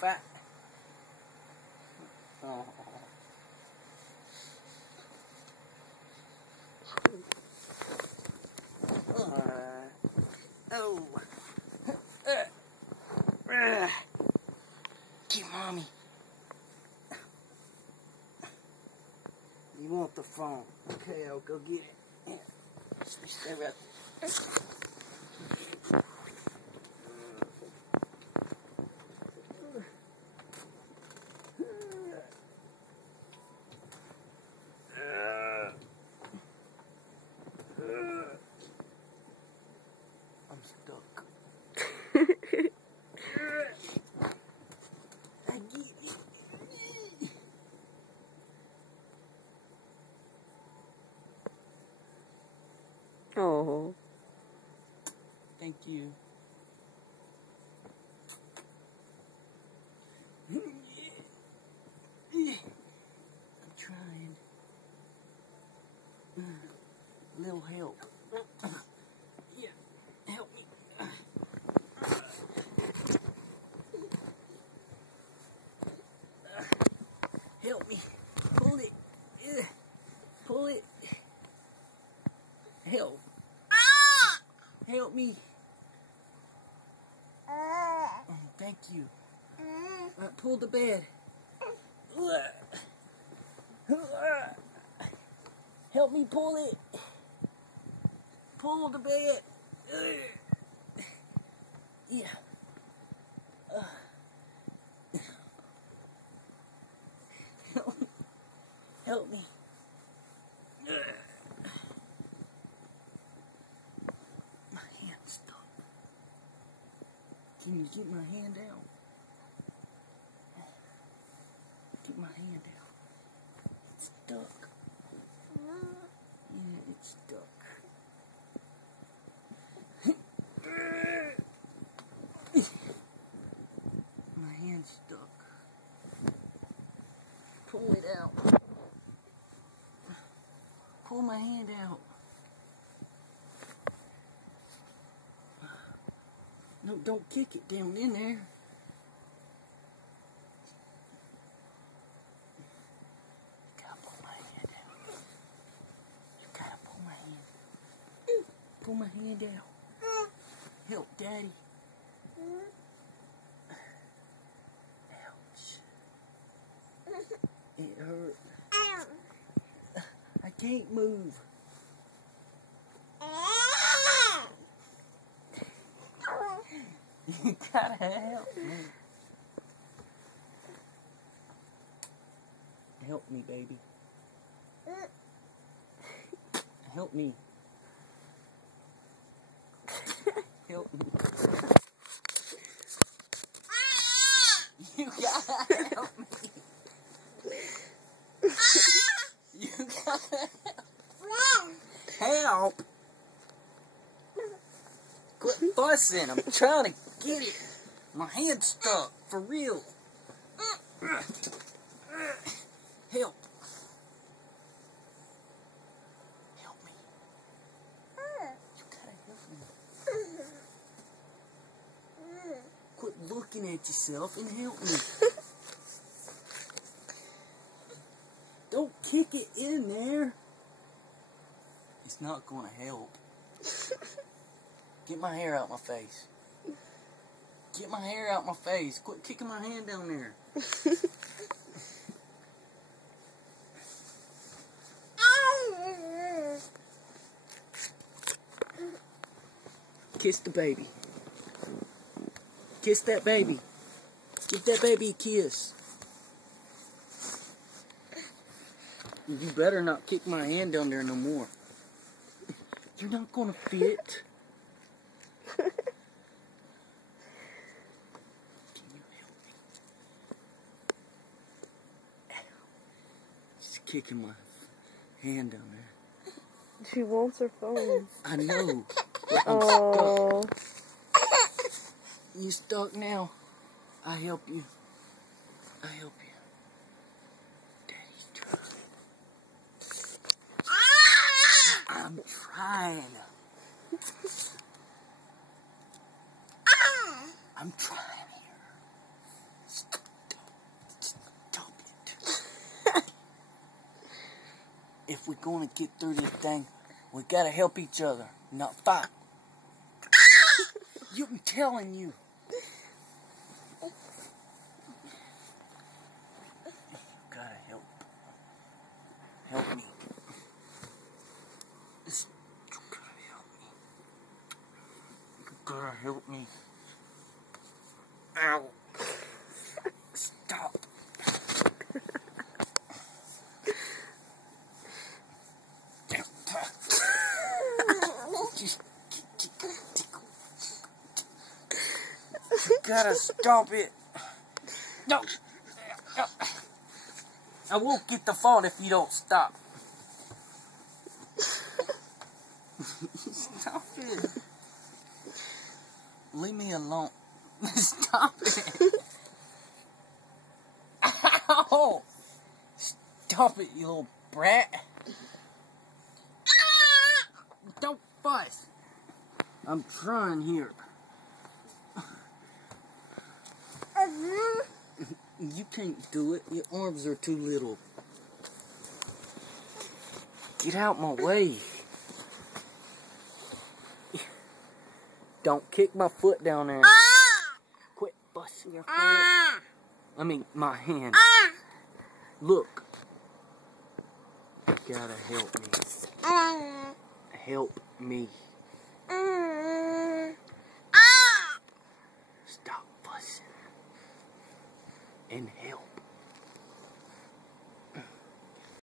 fat. Oh. Oh. Get mommy. You want the phone? Okay, I'll go get it. Stay right there. I'm stuck. I get it. Oh. Thank you. I'm trying. A little help. Yeah, help me. Help me. Pull it. Pull it. Help. Help me. Oh, thank you. Pull the bed. Help me pull it. Pull the bed. Yeah. Help me. My hand's stuck. Can you get my hand out? Get my hand out. It's stuck. Yeah, it's stuck. My hand's stuck. Pull it out. Pull my hand out. No, don't kick it down in there. You gotta pull my hand out. You gotta pull my hand. Pull my hand out. Help, Daddy. Ouch. It hurt. I can't move. You gotta help me. Help me, baby. Help me. Help me. You gotta help me. You gotta help. Quit fussing. I'm trying to get it. My hand's stuck. For real. Help. Help me. You gotta help me. Quit looking at yourself and help me. Don't kick it in there. It's not gonna help. Get my hair out my face. Get my hair out my face. Quit kicking my hand down there. Kiss the baby. Kiss that baby. Give that baby a kiss. You better not kick my hand down there no more. You're not gonna fit. Can you help me? She's kicking my hand down there. She wants her phone. I know. I'm Oh. stuck. You stuck now? I help you. I help you. Daddy's trying. I'm trying. I'm trying here. If we're gonna get through this thing, we gotta help each other, not fight. I'm telling you. You gotta help. Help me. You gotta help me. You gotta help me. Ow. Stop. You gotta stop it. No. I won't get the phone if you don't stop. Stop it. Leave me alone. Stop it. Ow! Stop it, you little brat. Don't fuss. I'm trying here. You can't do it. Your arms are too little. Get out my way. Don't kick my foot down there. Quit busting your foot. I mean, my hand. Look. You gotta help me. Help me. Stop fussing. And help.